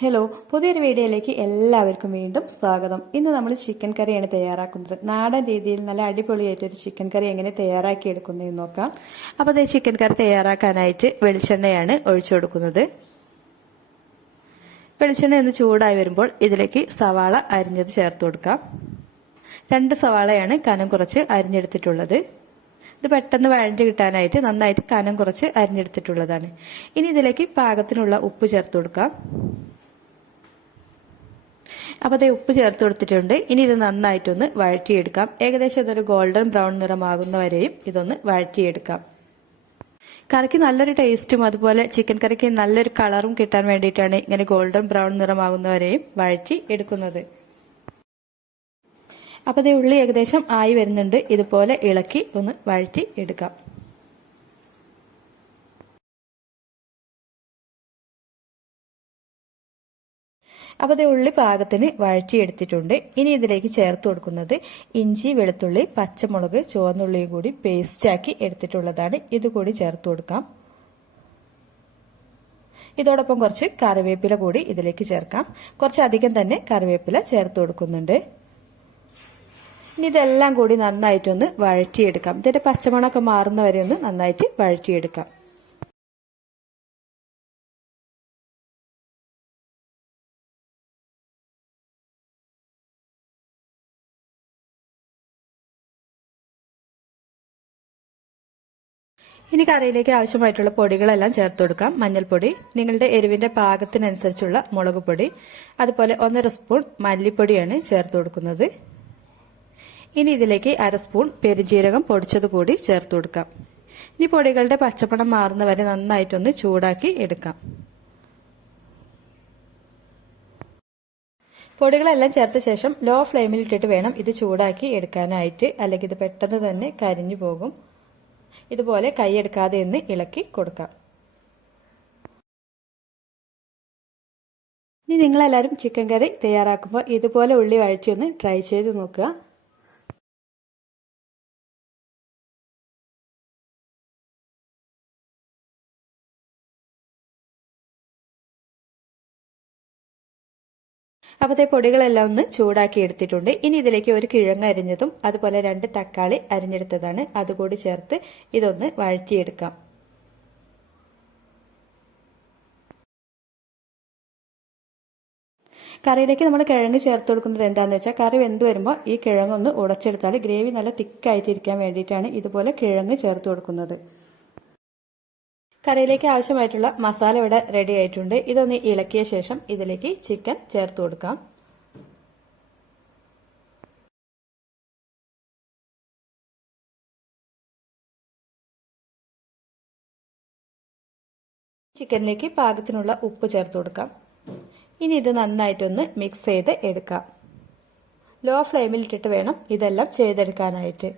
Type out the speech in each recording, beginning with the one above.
Hello പുതിയൊരു വീഡിയോയിലേക്ക് എല്ലാവർക്കും വീണ്ടും സ്വാഗതം. ഇന്ന് നമ്മൾ ചിക്കൻ കറിയാണ് തയ്യാറാക്കുന്നത്. നാടൻ രീതിയിൽ നല്ല അടിപൊളിയായിട്ടൊരു ചിക്കൻ കറി എങ്ങനെ തയ്യാറാക്കി എടുക്കുന്നതെന്ന് നോക്കാം. അപ്പോൾ അതേ ചിക്കൻ കറി തയ്യാറാക്കാനായിട്ട് വെളിച്ചെണ്ണയാണ് ഒഴിച്ചു കൊടുക്കുന്നത്. വെളിച്ചെണ്ണ ഒന്ന് ചൂടായി വരുമ്പോൾ ഇതിലേക്ക് സവാള അരിഞ്ഞത് ചേർത്ത് കൊടുക്കാം. രണ്ട് സവാളയാണ് കനം കുറച്ച് അരിഞ്ഞെടുത്തിട്ടുള്ളത്. ഇത് പെട്ടെന്ന് വഴഞ്ഞു കിട്ടാനായിട്ട് നന്നായിട്ട് കനം കുറച്ച് അരിഞ്ഞെടുത്തിട്ടുള്ളതാണ്. ഇനി ഇതിലേക്ക് പാകത്തിനുള്ള ഉപ്പ് ചേർത്ത് കൊടുക്കാം. അപ്പോൾ അതേ ഉപ്പ് ചേർത്ത് കൊടുത്തിട്ടുണ്ട്. ഇനി ഇത് നന്നായിട്ടൊന്ന് വഴറ്റിയെടുക്കാം. ഏകദേശം ഇതൊരു ഗോൾഡൻ ബ്രൗൺ നിറമാകുന്ന വരെയും ഇതൊന്ന് വഴറ്റിയെടുക്കാം. കറിക്ക് നല്ലൊരു ടേസ്റ്റും അതുപോലെ ചിക്കൻ കറിക്ക് നല്ലൊരു കളറും കിട്ടാൻ വേണ്ടിയിട്ടാണ് ഇങ്ങനെ ഗോൾഡൻ ബ്രൗൺ നിറമാകുന്നവരെയും വഴറ്റി എടുക്കുന്നത്. അപ്പോൾ അതേ ഉള്ളി ഏകദേശം ആയി വരുന്നുണ്ട്. ഇതുപോലെ ഇളക്കി ഒന്ന് വഴറ്റി എടുക്കാം. അപ്പോൾ അത് ഉള്ളി പാകത്തിന് വഴറ്റിയെടുത്തിട്ടുണ്ട്. ഇനി ഇതിലേക്ക് ചേർത്ത് കൊടുക്കുന്നത് ഇഞ്ചി വെളുത്തുള്ളി പച്ചമുളക് ചുവന്നുള്ളിയും കൂടി പേസ്റ്റാക്കി എടുത്തിട്ടുള്ളതാണ്. ഇതുകൂടി ചേർത്ത് കൊടുക്കാം. ഇതോടൊപ്പം കുറച്ച് കറിവേപ്പില കൂടി ഇതിലേക്ക് ചേർക്കാം. കുറച്ചധികം തന്നെ കറിവേപ്പില ചേർത്ത് കൊടുക്കുന്നുണ്ട്. ഇനി ഇതെല്ലാം കൂടി നന്നായിട്ടൊന്ന് വഴറ്റിയെടുക്കാം. ഇതിന്റെ പച്ചമണമൊക്കെ മാറുന്നവരെ ഒന്ന് നന്നായിട്ട് വഴറ്റിയെടുക്കാം. ഇനി കറിയിലേക്ക് ആവശ്യമായിട്ടുള്ള പൊടികളെല്ലാം ചേർത്ത് കൊടുക്കാം. മഞ്ഞൾപ്പൊടി നിങ്ങളുടെ എരിവിന്റെ പാകത്തിനനുസരിച്ചുള്ള മുളക് പൊടി അതുപോലെ ഒന്നര സ്പൂൺ മല്ലിപ്പൊടിയാണ് ചേർത്ത് കൊടുക്കുന്നത്. ഇനി ഇതിലേക്ക് അര സ്പൂൺ പെരുജീരകം പൊടിച്ചത് കൂടി ചേർത്ത് കൊടുക്കാം. ഇനി പൊടികളുടെ പച്ചപ്പണം മാറുന്നവരെ നന്നായിട്ടൊന്ന് ചൂടാക്കി എടുക്കാം. പൊടികളെല്ലാം ചേർത്ത ശേഷം ലോ ഫ്ലെയിമിൽ ഇട്ടിട്ട് വേണം ഇത് ചൂടാക്കി എടുക്കാനായിട്ട് അല്ലെങ്കിൽ ഇത് പെട്ടെന്ന് തന്നെ കരിഞ്ഞു പോകും. ഇതുപോലെ കൈയെടുക്കാതെ ഒന്ന് ഇളക്കി കൊടുക്കാം. ഇനി നിങ്ങളെല്ലാവരും ചിക്കൻ കറി തയ്യാറാക്കുമ്പോൾ ഇതുപോലെ ഉള്ളി വഴറ്റി ഒന്ന് ട്രൈ ചെയ്ത് നോക്കുക. അപ്പോഴത്തെ പൊടികളെല്ലാം ഒന്ന് ചൂടാക്കി എടുത്തിട്ടുണ്ട്. ഇനി ഇതിലേക്ക് ഒരു കിഴങ്ങ് അരിഞ്ഞതും അതുപോലെ രണ്ട് തക്കാളി അരിഞ്ഞെടുത്തതാണ്. അതുകൂടി ചേർത്ത് ഇതൊന്ന് വഴറ്റിയെടുക്കാം. കറിയിലേക്ക് നമ്മൾ കിഴങ്ങ് ചേർത്ത് കൊടുക്കുന്നത് എന്താണെന്ന് വെച്ചാൽ കറി വെന്ത് വരുമ്പോൾ ഈ കിഴങ്ങൊന്ന് ഉടച്ചെടുത്താൽ ഗ്രേവി നല്ല തിക്കായിട്ടിരിക്കാൻ വേണ്ടിയിട്ടാണ് ഇതുപോലെ കിഴങ്ങ് ചേർത്ത് കൊടുക്കുന്നത്. കറിയിലേക്ക് ആവശ്യമായിട്ടുള്ള മസാല ഇവിടെ റെഡി ആയിട്ടുണ്ട്. ഇതൊന്ന് ഇളക്കിയ ശേഷം ഇതിലേക്ക് ചിക്കൻ ചേർത്ത് കൊടുക്കാം. ചിക്കനിലേക്ക് പാകത്തിനുള്ള ഉപ്പ് ചേർത്ത് കൊടുക്കാം. ഇനി ഇത് നന്നായിട്ടൊന്ന് മിക്സ് ചെയ്ത് എടുക്കാം. ലോ ഫ്ലെയിമിൽ ഇട്ടിട്ട് വേണം ഇതെല്ലാം ചെയ്തെടുക്കാനായിട്ട്.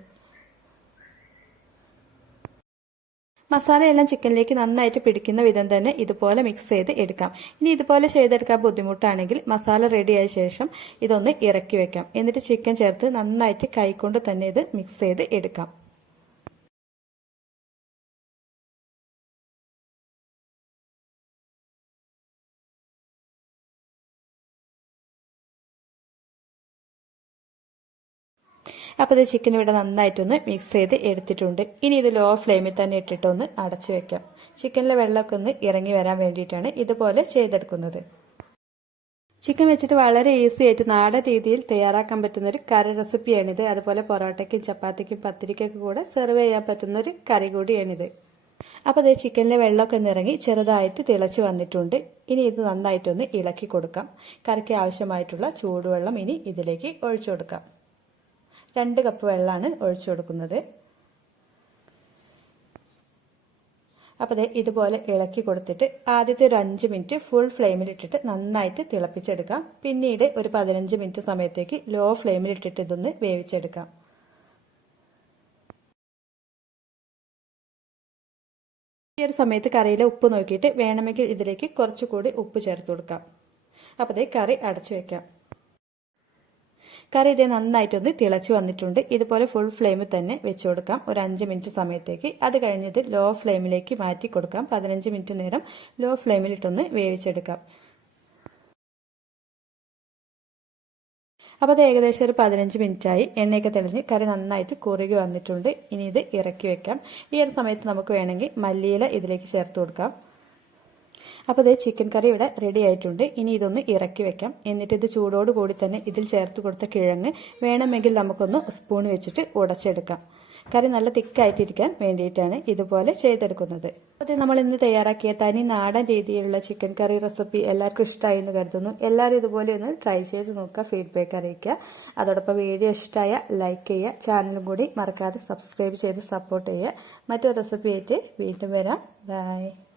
മസാലയെല്ലാം ചിക്കനിലേക്ക് നന്നായിട്ട് പിടിക്കുന്ന വിധം തന്നെ ഇതുപോലെ മിക്സ് ചെയ്ത് എടുക്കാം. ഇനി ഇതുപോലെ ചെയ്തെടുക്കാൻ ബുദ്ധിമുട്ടാണെങ്കിൽ മസാല റെഡിയായ ശേഷം ഇതൊന്ന് ഇറക്കി വെക്കാം. എന്നിട്ട് ചിക്കൻ ചേർത്ത് നന്നായിട്ട് കൈകൊണ്ട് തന്നെ ഇത് മിക്സ് ചെയ്ത് എടുക്കാം. അപ്പോൾ ഇത് ചിക്കൻ ഇവിടെ നന്നായിട്ടൊന്ന് മിക്സ് ചെയ്ത് എടുത്തിട്ടുണ്ട്. ഇനി ഇത് ലോ ഫ്ലെയിമിൽ തന്നെ ഇട്ടിട്ടൊന്ന് അടച്ചു വെക്കാം. ചിക്കനിലെ വെള്ളമൊക്കെ ഒന്ന് ഇറങ്ങി വരാൻ വേണ്ടിയിട്ടാണ് ഇതുപോലെ ചെയ്തെടുക്കുന്നത്. ചിക്കൻ വെച്ചിട്ട് വളരെ ഈസി ആയിട്ട് നാടൻ രീതിയിൽ തയ്യാറാക്കാൻ പറ്റുന്ന ഒരു കറി റെസിപ്പിയാണിത് അതുപോലെ പൊറോട്ടയ്ക്കും ചപ്പാത്തിക്കും പത്തിരിക്കൊക്കെ കൂടെ സെർവ് ചെയ്യാൻ പറ്റുന്ന ഒരു കറി കൂടിയാണിത്. അപ്പോൾ അതേ ചിക്കനിലെ വെള്ളമൊക്കെ നിറങ്ങി ചെറുതായിട്ട് തിളച്ച് വന്നിട്ടുണ്ട്. ഇനി ഇത് നന്നായിട്ടൊന്ന് ഇളക്കി കൊടുക്കാം. കറിക്ക് ആവശ്യമായിട്ടുള്ള ചൂടുവെള്ളം ഇനി ഇതിലേക്ക് ഒഴിച്ചു കൊടുക്കാം. രണ്ട് കപ്പ് വെള്ളമാണ് ഒഴിച്ചു കൊടുക്കുന്നത്. അപ്പോൾ ഇതുപോലെ ഇളക്കി കൊടുത്തിട്ട് ആദ്യത്തെ ഒരു അഞ്ച് മിനിറ്റ് ഫുൾ ഫ്ലെയിമിൽ ഇട്ടിട്ട് നന്നായിട്ട് തിളപ്പിച്ചെടുക്കാം. പിന്നീട് ഒരു പതിനഞ്ച് മിനിറ്റ് സമയത്തേക്ക് ലോ ഫ്ലെയിമിൽ ഇട്ടിട്ട് ഇതൊന്ന് വേവിച്ചെടുക്കാം. ഈ ഒരു സമയത്ത് കറിയിലെ ഉപ്പ് നോക്കിയിട്ട് വേണമെങ്കിൽ ഇതിലേക്ക് കുറച്ചുകൂടി ഉപ്പ് ചേർത്ത് കൊടുക്കാം. അപ്പോൾ കറി അടച്ചു വെക്കാം. കറി ഇത് നന്നായിട്ടൊന്ന് തിളച്ചു വന്നിട്ടുണ്ട്. ഇതുപോലെ ഫുൾ ഫ്ലെയിമിൽ തന്നെ വെച്ചു കൊടുക്കാം. ഒരു അഞ്ച് മിനിറ്റ് സമയത്തേക്ക്. അത് കഴിഞ്ഞത് ലോ ഫ്ലെയിമിലേക്ക് മാറ്റി കൊടുക്കാം. പതിനഞ്ച് മിനിറ്റ് നേരം ലോ ഫ്ലെയിമിലിട്ടൊന്ന് വേവിച്ചെടുക്കാം. അപ്പോൾ അത് ഏകദേശം ഒരു പതിനഞ്ച് മിനിറ്റായി. എണ്ണയൊക്കെ തെളിഞ്ഞ് കറി നന്നായിട്ട് കുറുകി വന്നിട്ടുണ്ട്. ഇനി ഇത് ഇറക്കി വെക്കാം. ഈ ഒരു സമയത്ത് നമുക്ക് വേണമെങ്കിൽ മല്ലിയില ഇതിലേക്ക് ചേർത്ത് കൊടുക്കാം. അപ്പോൾ ഇത് ചിക്കൻ കറി ഇവിടെ റെഡി ആയിട്ടുണ്ട്. ഇനി ഇതൊന്ന് ഇറക്കി വെക്കാം. എന്നിട്ട് ഇത് ചൂടോട് കൂടി തന്നെ ഇതിൽ ചേർത്ത് കൊടുത്ത കിഴങ്ങ് വേണമെങ്കിൽ നമുക്കൊന്ന് സ്പൂൺ വെച്ചിട്ട് ഉടച്ചെടുക്കാം. കറി നല്ല തിക്കായിട്ടിരിക്കാൻ വേണ്ടിയിട്ടാണ് ഇതുപോലെ ചെയ്തെടുക്കുന്നത്. അപ്പോൾ നമ്മൾ ഇന്ന് തയ്യാറാക്കിയ തനി നാടൻ രീതിയിലുള്ള ചിക്കൻ കറി റെസിപ്പി എല്ലാവർക്കും ഇഷ്ടമായി എന്ന് കരുതുന്നു. എല്ലാവരും ഇതുപോലെ ഒന്ന് ട്രൈ ചെയ്ത് നോക്കുക ഫീഡ്ബാക്ക് അറിയിക്കുക. അതോടൊപ്പം വീഡിയോ ഇഷ്ടമായ ലൈക്ക് ചെയ്യുക. ചാനലും കൂടി മറക്കാതെ സബ്സ്ക്രൈബ് ചെയ്ത് സപ്പോർട്ട് ചെയ്യുക. മറ്റൊരു റെസിപ്പി ആയിട്ട് വീണ്ടും വരാം. ബൈ